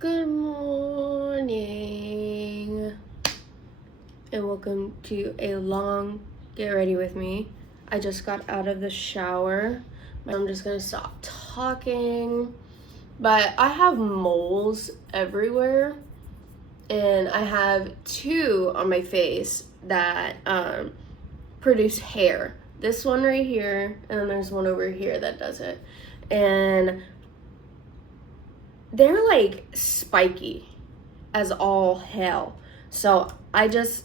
Good morning, and welcome to a long get ready with me. I just got out of the shower. I'm just gonna stop talking, but I have moles everywhere, and I have two on my face that produce hair. This one right here, and then there's one over here that does it, and they're like spiky as all hell. So I just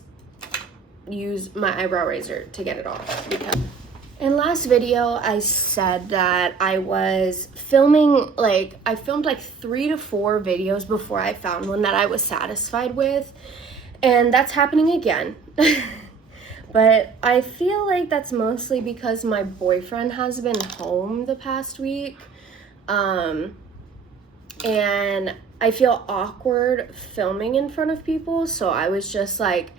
use my eyebrow razor to get it off. In last video, I said that I was filming, I filmed like 3 to 4 videos before I found one that I was satisfied with. And that's happening again. But I feel like that's mostly because my boyfriend has been home the past week. And I feel awkward filming in front of people, so I was just like,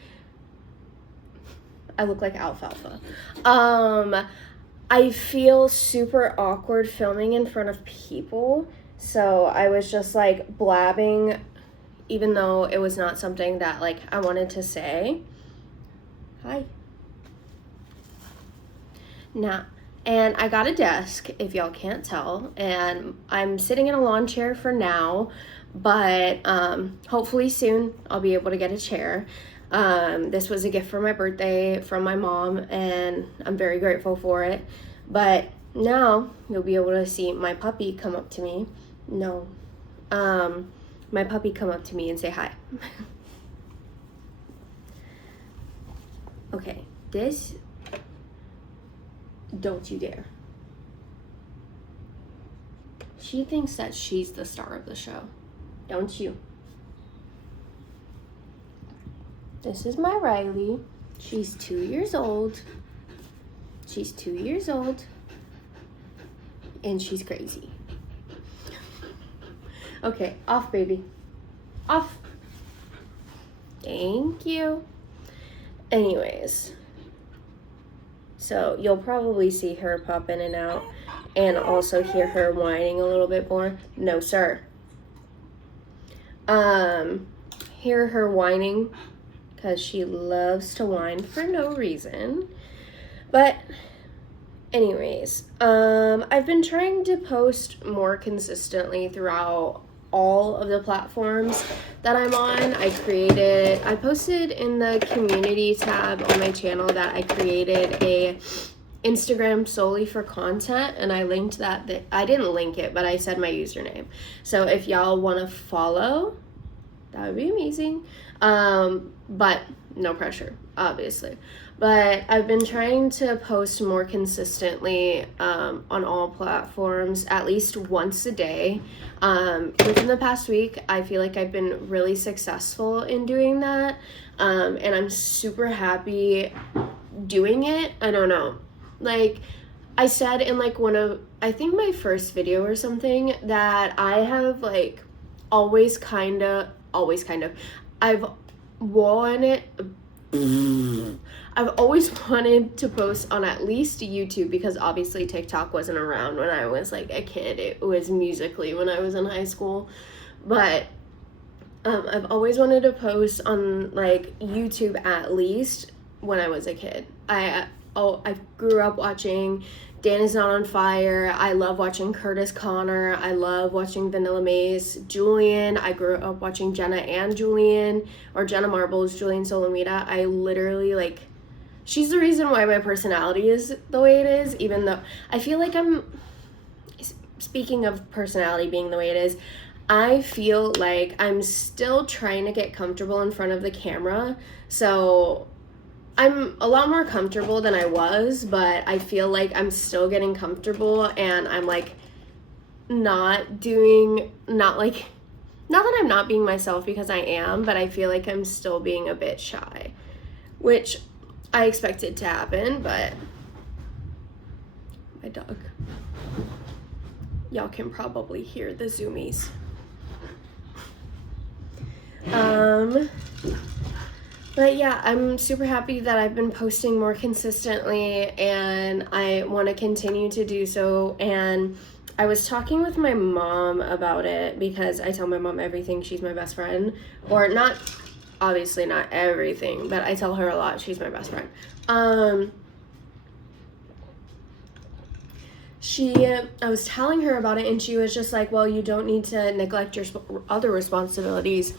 I look like alfalfa. I feel super awkward filming in front of people, so I was just like blabbing, even though it was not something that like I wanted to say. Hi. Now, and I got a desk, if y'all can't tell, and I'm sitting in a lawn chair for now, but hopefully soon I'll be able to get a chair. This was a gift for my birthday from my mom, and I'm very grateful for it. But now you'll be able to see my puppy come up to me. My puppy come up to me and say hi. Okay, this... Don't you dare. She thinks that she's the star of the show. Don't you? This is my Riley. She's 2 years old. She's 2 years old. And she's crazy. Okay, off, baby. Off. Thank you. Anyways. So you'll probably see her pop in and out and also hear her whining a little bit more. No, sir. Hear her whining because she loves to whine for no reason. But anyways, I've been trying to post more consistently throughout all of the platforms that I'm on. I posted in the community tab on my channel that I created a Instagram solely for content, and I linked that. I didn't link it, but I said my username. So if y'all want to follow, that would be amazing. But no pressure, obviously. But I've been trying to post more consistently on all platforms, at least once a day. Within the past week, I feel like I've been really successful in doing that. And I'm super happy doing it. I don't know. Like, I said in like I think my first video or something, that I have like always kind of, I've always wanted to post on at least YouTube, because obviously TikTok wasn't around when I was like a kid. It was Musical.ly when I was in high school. But I've always wanted to post on like YouTube at least when I was a kid. I grew up watching Dan Is Not on Fire. I love watching Curtis Connor. I love watching Vanilla Mace. Julian. I grew up watching Jenna and Julian, or Jenna Marbles, Julian Solomita. I literally she's the reason why my personality is the way it is, even though I feel like speaking of personality being the way it is, I feel like I'm still trying to get comfortable in front of the camera. So I'm a lot more comfortable than I was, but I feel like I'm still getting comfortable, and I'm not that I'm not being myself, because I am, but I feel like I'm still being a bit shy, which I expected to happen. But my dog, y'all can probably hear the zoomies. But yeah, I'm super happy that I've been posting more consistently, and I want to continue to do so. And I was talking with my mom about it because I tell my mom everything. She's my best friend. Or not, obviously not everything, but I tell her a lot. She's my best friend. I was telling her about it, and she was just like, well, you don't need to neglect your other responsibilities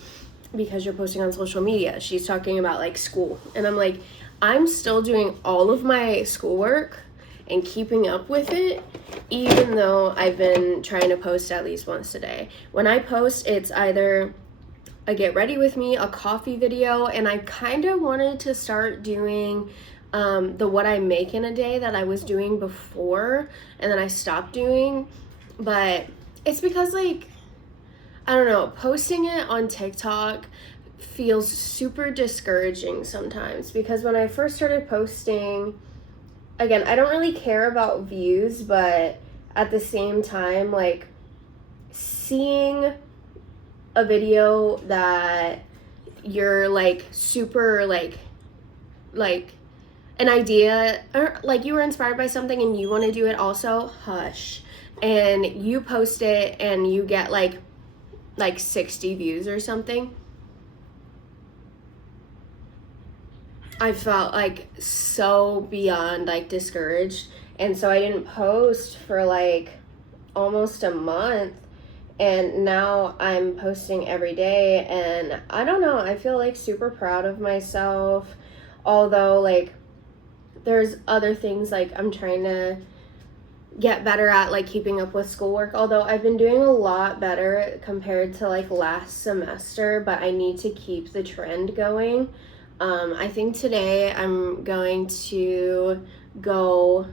because you're posting on social media. She's talking about like school, and I'm like, I'm still doing all of my schoolwork and keeping up with it, even though I've been trying to post at least once a day. When I post, it's either a get ready with me, a coffee video, and I kind of wanted to start doing the what I make in a day that I was doing before, and then I stopped doing. But it's because, like, I don't know, posting it on TikTok feels super discouraging sometimes, because when I first started posting, again, I don't really care about views, but at the same time, like, seeing a video that you're like super like an idea, or like you were inspired by something and you want to do it also, hush, and you post it and you get like 60 views or something, I felt like so beyond like discouraged. And so I didn't post for like almost a month, and now I'm posting every day, and I don't know, I feel like super proud of myself. Although like there's other things like I'm trying to get better at, like keeping up with schoolwork, although I've been doing a lot better compared to like last semester, but I need to keep the trend going. I think today I'm going to go,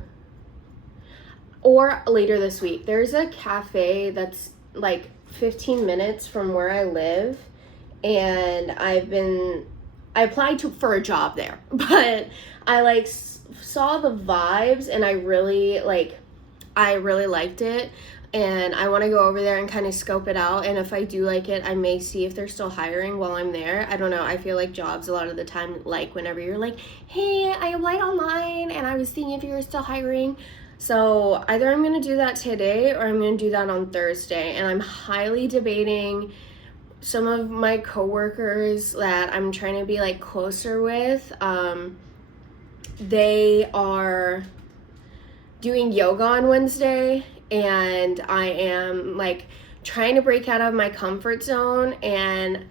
or later this week, there's a cafe that's like 15 minutes from where I live, and I applied for a job there, but I like saw the vibes and I really liked it, and I want to go over there and kind of scope it out, and if I do like it, I may see if they're still hiring while I'm there. I don't know, I feel like jobs a lot of the time, like whenever you're like, hey, I applied online and I was thinking if you're still hiring. So either I'm going to do that today or I'm going to do that on Thursday, and I'm highly debating. Some of my coworkers that I'm trying to be like closer with, they are doing yoga on Wednesday, and I am like trying to break out of my comfort zone, and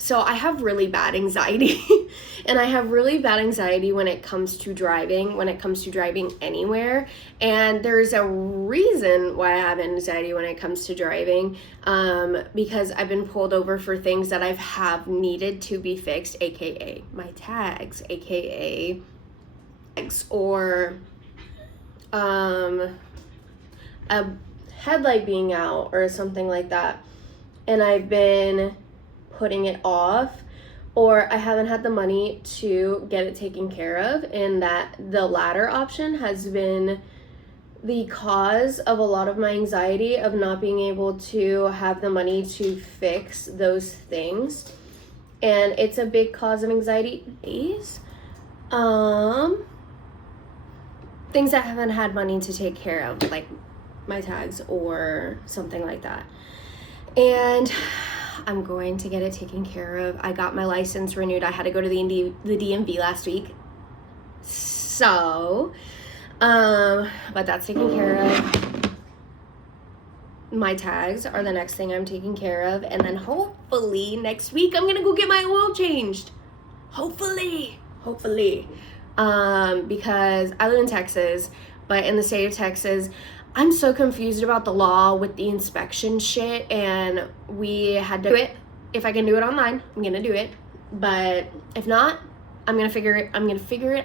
so I have really bad anxiety and I have really bad anxiety when it comes to driving anywhere, and there's a reason why I have anxiety when it comes to driving, because I've been pulled over for things that have needed to be fixed, aka my tags, aka or a headlight being out or something like that, and I've been putting it off, or I haven't had the money to get it taken care of, and that the latter option has been the cause of a lot of my anxiety of not being able to have the money to fix those things, and it's a big cause of anxiety. Things I haven't had money to take care of, like my tags or something like that, and I'm going to get it taken care of. I got my license renewed. I had to go to the DMV last week. So, but that's taken care of. My tags are the next thing I'm taking care of. And then hopefully next week I'm going to go get my oil changed. Hopefully. Because I live in Texas, but in the state of Texas, I'm so confused about the law with the inspection shit, and we had to do it. If I can do it online, I'm gonna do it. But if not, I'm gonna figure it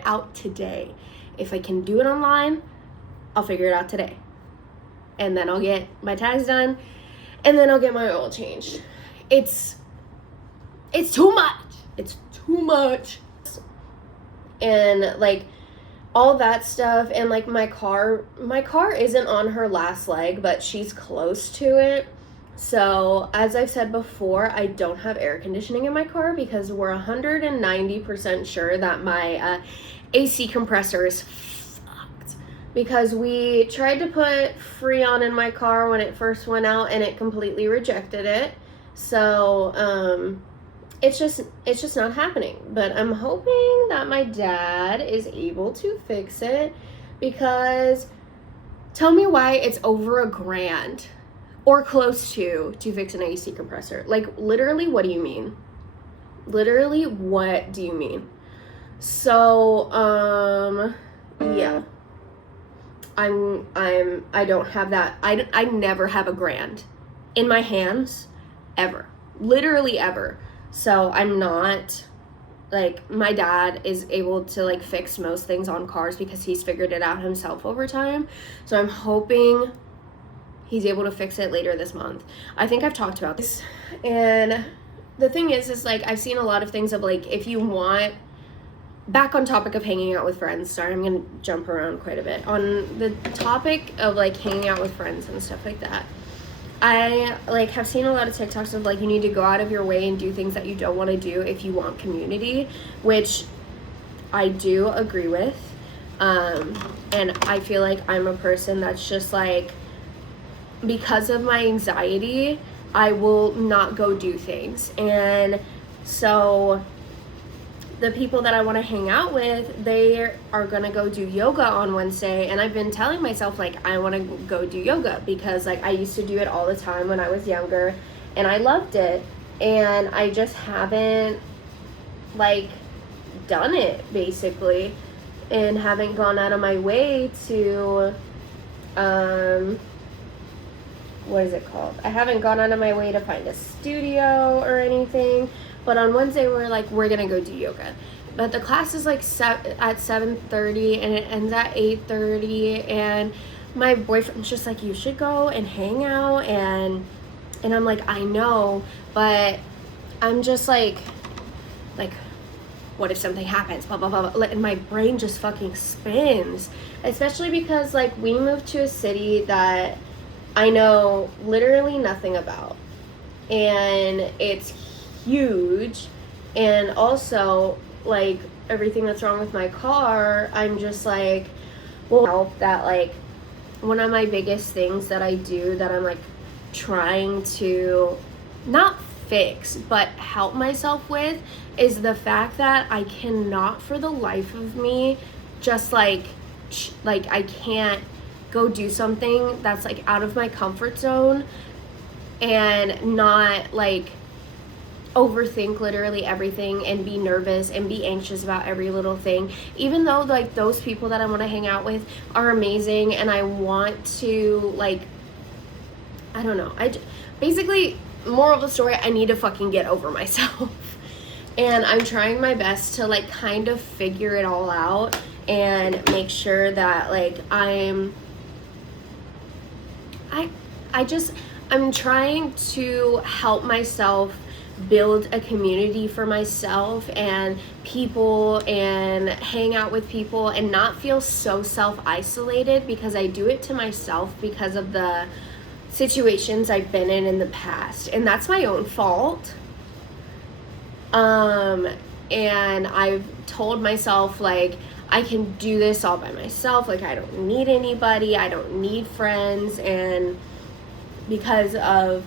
out today. If I can do it online, I'll figure it out today. And then I'll get my tags done, and then I'll get my oil changed. It's too much. It's too much. And like all that stuff, and like my car isn't on her last leg, but she's close to it. So as I've said before, I don't have air conditioning in my car because we're 190% sure that my AC compressor is fucked. because we tried to put Freon in my car when it first went out and it completely rejected it. So it's just not happening. But I'm hoping that my dad is able to fix it, because tell me why it's over $1,000 or close to fix an AC compressor. Like, literally, what do you mean? Literally, what do you mean? So yeah. I don't have that. I never have $1,000 in my hands, ever. Literally ever. So I'm not, like, my dad is able to, like, fix most things on cars because he's figured it out himself over time. So I'm hoping he's able to fix it later this month. I think I've talked about this. And the thing is like, I've seen a lot of things of, like, if you want, back on topic of hanging out with friends. Sorry, I'm gonna jump around quite a bit. On the topic of, like, hanging out with friends and stuff like that, I, like, have seen a lot of TikToks of, like, you need to go out of your way and do things that you don't want to do if you want community, which I do agree with. And I feel like I'm a person that's just, like, because of my anxiety, I will not go do things. And so the people that I want to hang out with, they are going to go do yoga on Wednesday. And I've been telling myself, like, I want to go do yoga because, like, I used to do it all the time when I was younger and I loved it. And I just haven't, like, done it, basically, and haven't gone out of my way to, what is it called? I haven't gone out of my way to find a studio or anything. But on Wednesday, we're going to go do yoga. But the class is, like, at 7:30, and it ends at 8:30. And my boyfriend's just like, you should go and hang out. And I'm like, I know. But I'm just like, what if something happens? Blah, blah, blah, blah. And my brain just fucking spins. Especially because, like, we moved to a city that I know literally nothing about. And it's huge, and also, like, everything that's wrong with my car, I'm just like, well, help that, like, one of my biggest things that I do that I'm, like, trying to not fix but help myself with is the fact that I cannot for the life of me just like I can't go do something that's, like, out of my comfort zone and not, like, overthink literally everything and be nervous and be anxious about every little thing, even though, like, those people that I want to hang out with are amazing and I want to, like, I don't know, basically, moral of the story, I need to fucking get over myself. And I'm trying my best to, like, kind of figure it all out and make sure that, like, I'm trying to help myself build a community for myself and people and hang out with people and not feel so self-isolated, because I do it to myself because of the situations I've been in the past, and that's my own fault. And I've told myself, like, I can do this all by myself, like, I don't need anybody, I don't need friends, and because of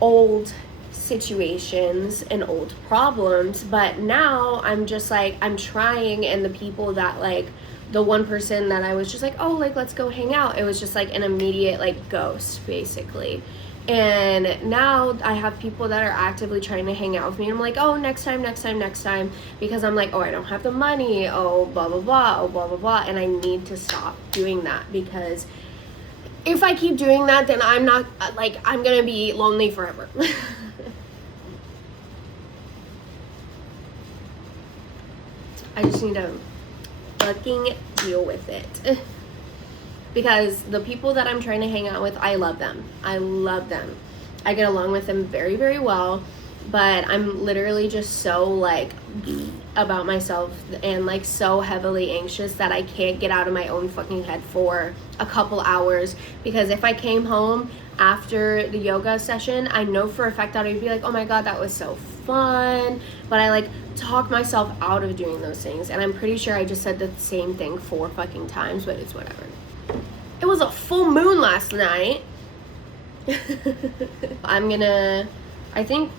old situations and old problems. But now I'm just like, I'm trying, and the people that, like, the one person that I was just like, oh, like, let's go hang out, it was just like an immediate, like, ghost, basically. And now I have people that are actively trying to hang out with me, and I'm like, oh, next time, because I'm like, oh, I don't have the money, oh, blah blah blah, oh, blah blah blah. And I need to stop doing that, because if I keep doing that, then I'm not, like, I'm gonna be lonely forever. I just need to fucking deal with it. Because the people that I'm trying to hang out with, I love them. I get along with them very, very well. But I'm literally just so, like, about myself and, like, so heavily anxious that I can't get out of my own fucking head for a couple hours. Because if I came home, after the yoga session, I know for a fact that I'd be like, oh my god, that was so fun, but I like talk myself out of doing those things, and I'm pretty sure I just said the same thing 4 fucking times, but it's whatever. It was a full moon last night.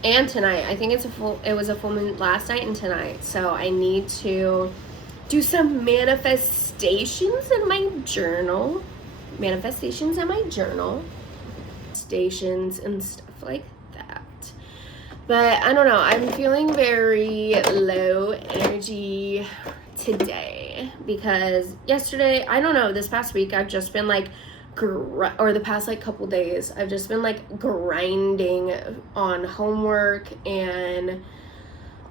And tonight. I think it was a full moon last night and tonight. So I need to do some manifestations in my journal. Stations and stuff like that. But I don't know. I'm feeling very low energy today because yesterday, I don't know, this past week I've just been like or the past like couple days I've just been like grinding on homework and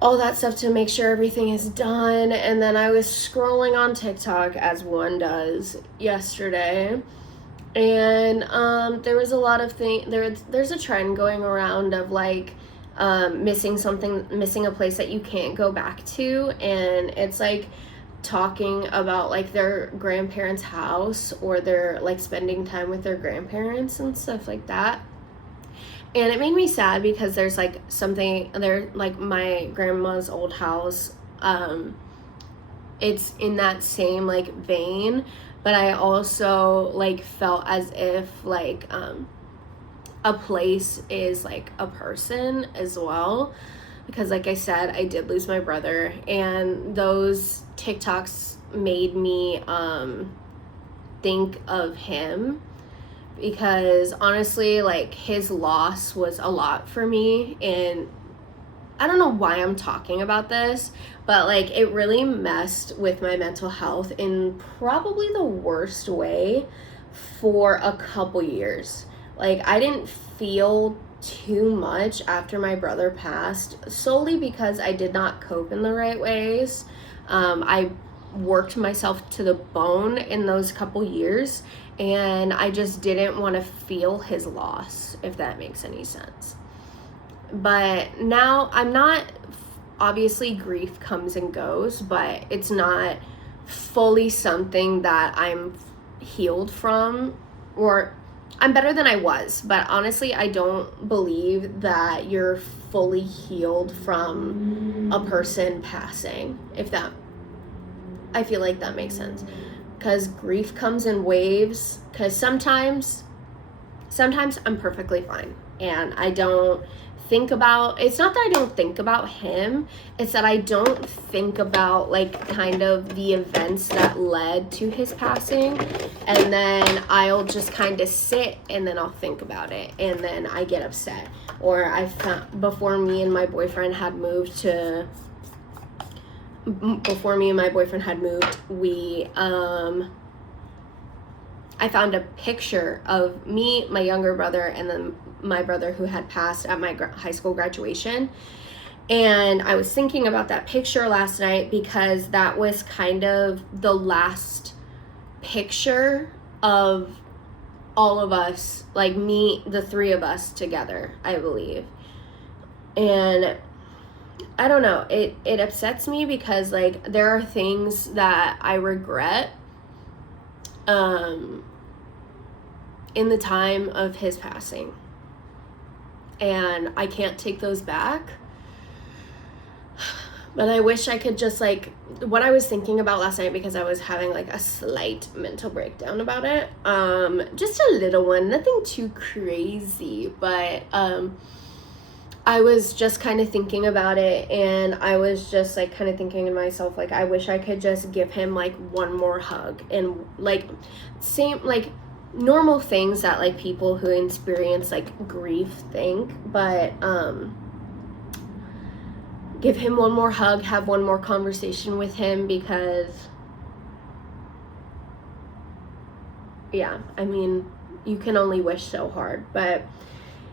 all that stuff to make sure everything is done. And then I was scrolling on TikTok, as one does, yesterday, and there was a lot of there's a trend going around of like missing a place that you can't go back to, and it's like talking about like their grandparents' house, or they're like spending time with their grandparents and stuff like that. And it made me sad because there's like something there, like my grandma's old house, it's in that same like vein, but I also like felt as if like a place is like a person as well, because like I said, I did lose my brother, and those TikToks made me think of him, because honestly, like, his loss was a lot for me. And I don't know why I'm talking about this, but like it really messed with my mental health in probably the worst way for a couple years. Like, I didn't feel too much after my brother passed, solely because I did not cope in the right ways. I worked myself to the bone in those couple years, and I just didn't want to feel his loss, if that makes any sense. But now I'm not, obviously grief comes and goes, but it's not fully something that I'm healed from, or I'm better than I was. But honestly, I don't believe that you're fully healed from a person passing, I feel like that makes sense. Because grief comes in waves, because sometimes I'm perfectly fine, and I don't think about, it's not that I don't think about him, it's that I don't think about like kind of the events that led to his passing, and then I'll just kind of sit and then I'll think about it, and then I get upset. Or before me and my boyfriend had moved, I found a picture of me, my younger brother, and then my brother who had passed at my high school graduation. And I was thinking about that picture last night because that was kind of the last picture of all of us, like me, the three of us together, I believe. And I don't know, it upsets me because like there are things that I regret in the time of his passing, and I can't take those back. But I wish I could just like, what I was thinking about last night, because I was having like a slight mental breakdown about it, just a little one, nothing too crazy, but I was just kind of thinking about it, and I was just like kind of thinking to myself, like, I wish I could just give him like one more hug, and like same like normal things that like people who experience like grief think, but give him one more hug, have one more conversation with him, because yeah, I mean, you can only wish so hard. But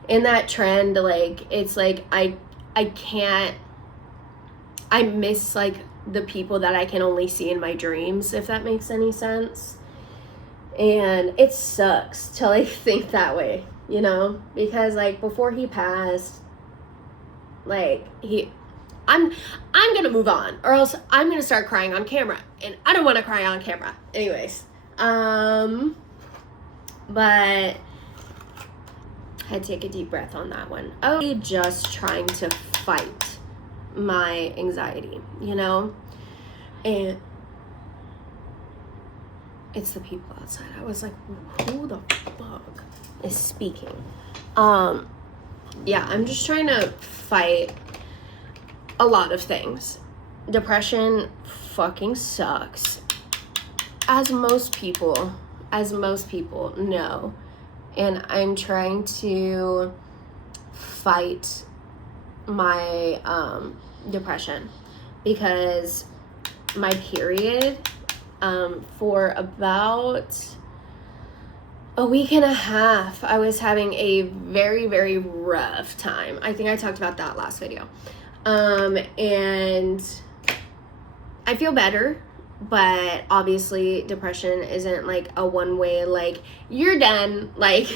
in that trend, like, it's like I miss like the people that I can only see in my dreams, if that makes any sense. And it sucks to like think that way, you know, because like before he passed, like I'm gonna move on, or else I'm gonna start crying on camera, and I don't want to cry on camera anyways. But I had to take a deep breath on that one. I was just trying to fight my anxiety, you know? And it's the people outside. I was like, who the fuck is speaking? Yeah, I'm just trying to fight a lot of things. Depression fucking sucks. As most people know. And I'm trying to fight my depression because my period for about a week and a half, I was having a very, very rough time. I think I talked about that last video. And I feel better, but obviously depression isn't like a one-way, like, you're done, like,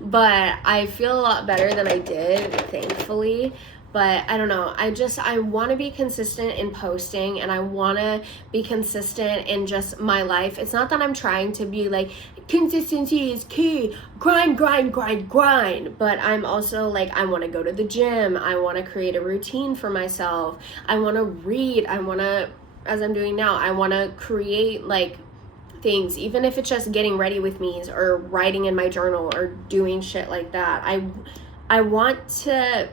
but I feel a lot better than I did, thankfully. But I don't know, I want to be consistent in posting, and I want to be consistent in just my life. It's not that I'm trying to be like, consistency is key, grind, but I'm also like, I want to go to the gym, I want to create a routine for myself, I want to read, I want to, as I'm doing now, I want to create like things, even if it's just getting ready with me or writing in my journal or doing shit like that. I want to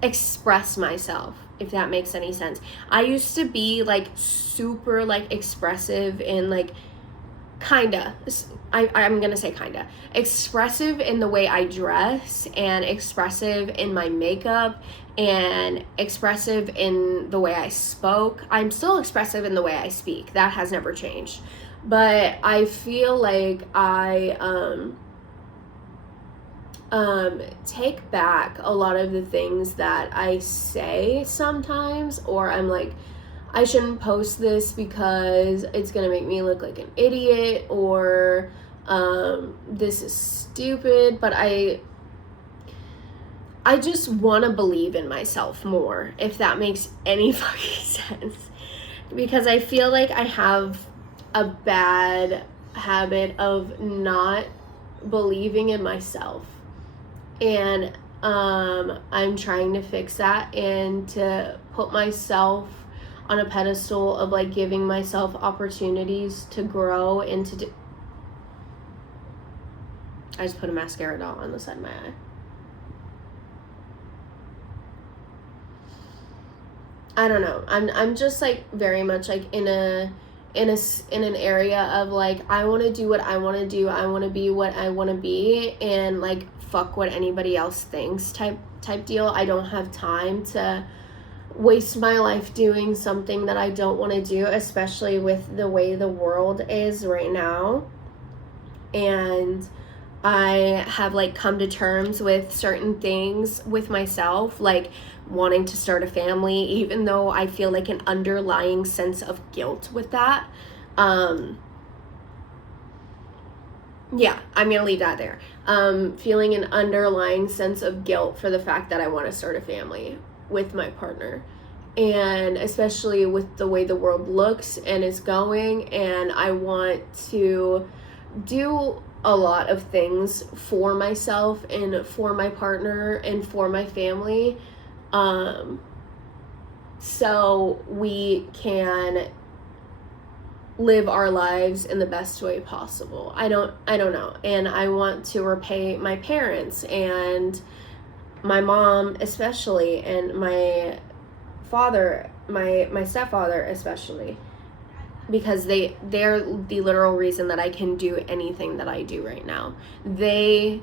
express myself, if that makes any sense. I used to be like super like expressive and like I'm gonna say kinda expressive in the way I dress, and expressive in my makeup, and expressive in the way I spoke. I'm still expressive in the way I speak. That has never changed. But I feel like I take back a lot of the things that I say sometimes, or I'm like, I shouldn't post this because it's gonna make me look like an idiot, or this is stupid. But I just want to believe in myself more, if that makes any fucking sense, because I feel like I have a bad habit of not believing in myself. And I'm trying to fix that and to put myself on a pedestal of like giving myself opportunities to grow and to do. I just put a mascara dot on the side of my eye. I don't know. I'm just like very much like in an area of like, I want to do what I want to do. I want to be what I want to be, and like fuck what anybody else thinks type deal. I don't have time to waste my life doing something that I don't want to do, especially with the way the world is right now. And I have like come to terms with certain things with myself, like wanting to start a family, even though I feel like an underlying sense of guilt with that. Yeah, I'm gonna leave that there. Feeling an underlying sense of guilt for the fact that I want to start a family with my partner, and especially with the way the world looks and is going, and I want to do a lot of things for myself and for my partner and for my family, so we can live our lives in the best way possible. I don't know. And I want to repay my parents and my mom especially, and my father, my stepfather especially, because they're the literal reason that I can do anything that I do right now. They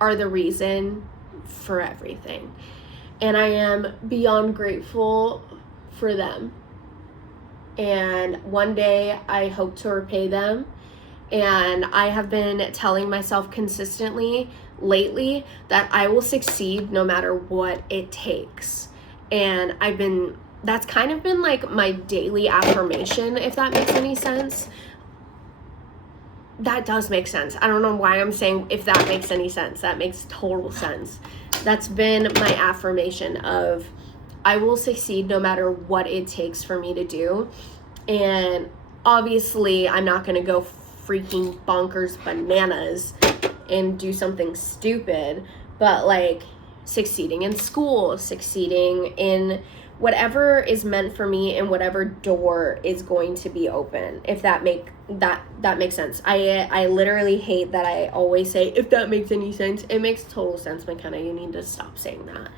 are the reason for everything, and I am beyond grateful for them. And one day I hope to repay them. And I have been telling myself consistently lately that I will succeed no matter what it takes. And that's kind of been like my daily affirmation, if that makes any sense. That does make sense. I don't know why I'm saying if that makes any sense. That makes total sense. That's been my affirmation of, I will succeed no matter what it takes for me to do. And obviously I'm not going to go freaking bonkers bananas and do something stupid, but like succeeding in school, succeeding in whatever is meant for me, and whatever door is going to be open, if that makes sense. I literally hate that I always say, if that makes any sense. It makes total sense, McKenna. You need to stop saying that.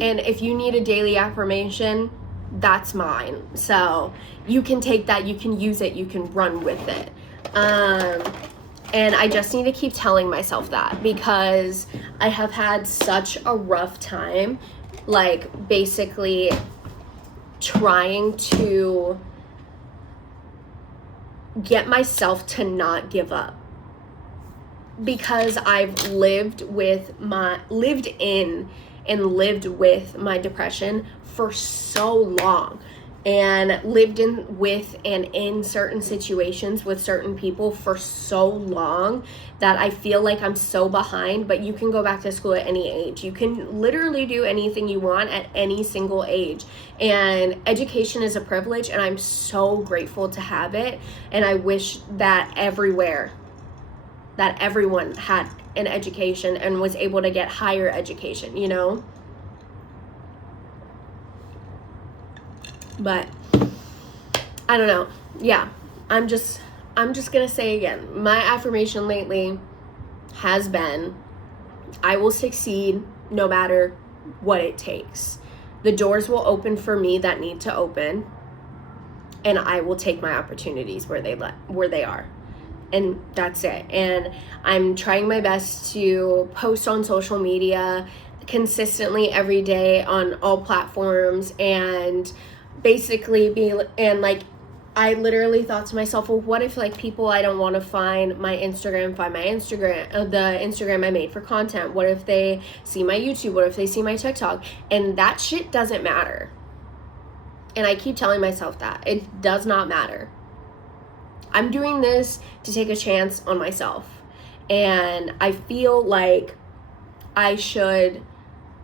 And if you need a daily affirmation, that's mine. So you can take that, you can use it, you can run with it. And I just need to keep telling myself that, because I have had such a rough time, like basically trying to get myself to not give up, because I've lived with my depression for so long, and lived in certain situations with certain people for so long, that I feel like I'm so behind. But you can go back to school at any age. You can literally do anything you want at any single age. And education is a privilege, and I'm so grateful to have it. And I wish that everyone had an education and was able to get higher education, you know? But I don't know. Yeah, I'm just gonna say again, my affirmation lately has been, I will succeed no matter what it takes. The doors will open for me that need to open, and I will take my opportunities where they are. And that's it. And I'm trying my best to post on social media consistently every day on all platforms, and basically I literally thought to myself, well, what if like people I don't want to find my Instagram, the Instagram I made for content? What if they see my YouTube? What if they see my TikTok? And that shit doesn't matter. And I keep telling myself that it does not matter. I'm doing this to take a chance on myself. And I feel like I should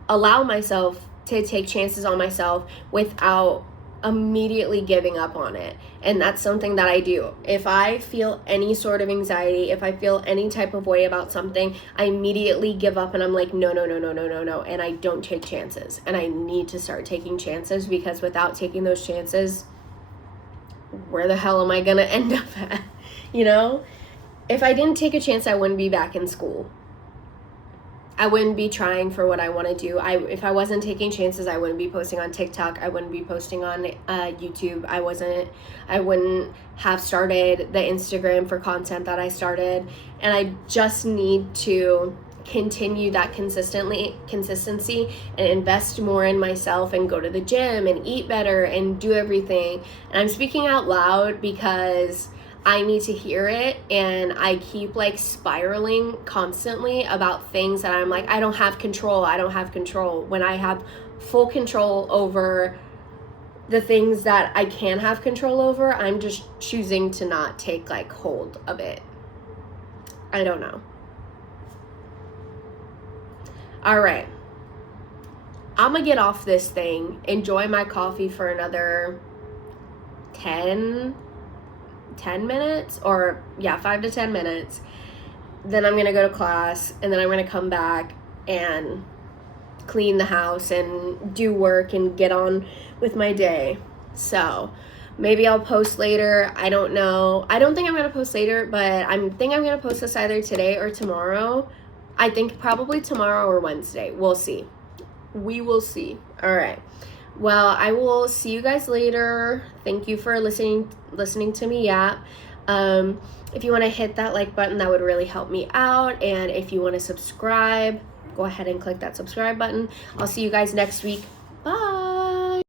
allow myself to take chances on myself without immediately giving up on it. And that's something that I do. If I feel any sort of anxiety, if I feel any type of way about something, I immediately give up, and I'm like, no. And I don't take chances. And I need to start taking chances, because without taking those chances, where the hell am I gonna end up at? You know? If I didn't take a chance, I wouldn't be back in school. I wouldn't be trying for what I want to do. If I wasn't taking chances, I wouldn't be posting on TikTok. I wouldn't be posting on YouTube. I wouldn't have started the Instagram for content that I started. And I just need to continue that consistency and invest more in myself, and go to the gym and eat better and do everything. And I'm speaking out loud because I need to hear it, and I keep like spiraling constantly about things that I'm like, I don't have control, when I have full control over the things that I can have control over. I'm just choosing to not take like hold of it. I don't know. All right, I'm gonna get off this thing, enjoy my coffee for another 10 minutes, or 5 to 10 minutes. Then I'm gonna go to class, and then I'm gonna come back and clean the house and do work and get on with my day. So maybe I'll post later. I don't know. I don't think I'm gonna post later, but I'm gonna post this either today or tomorrow. I think probably tomorrow or Wednesday. We'll see. We will see. All right. Well, I will see you guys later. Thank you for listening to me yap. If you want to hit that like button, that would really help me out. And if you want to subscribe, go ahead and click that subscribe button. I'll see you guys next week.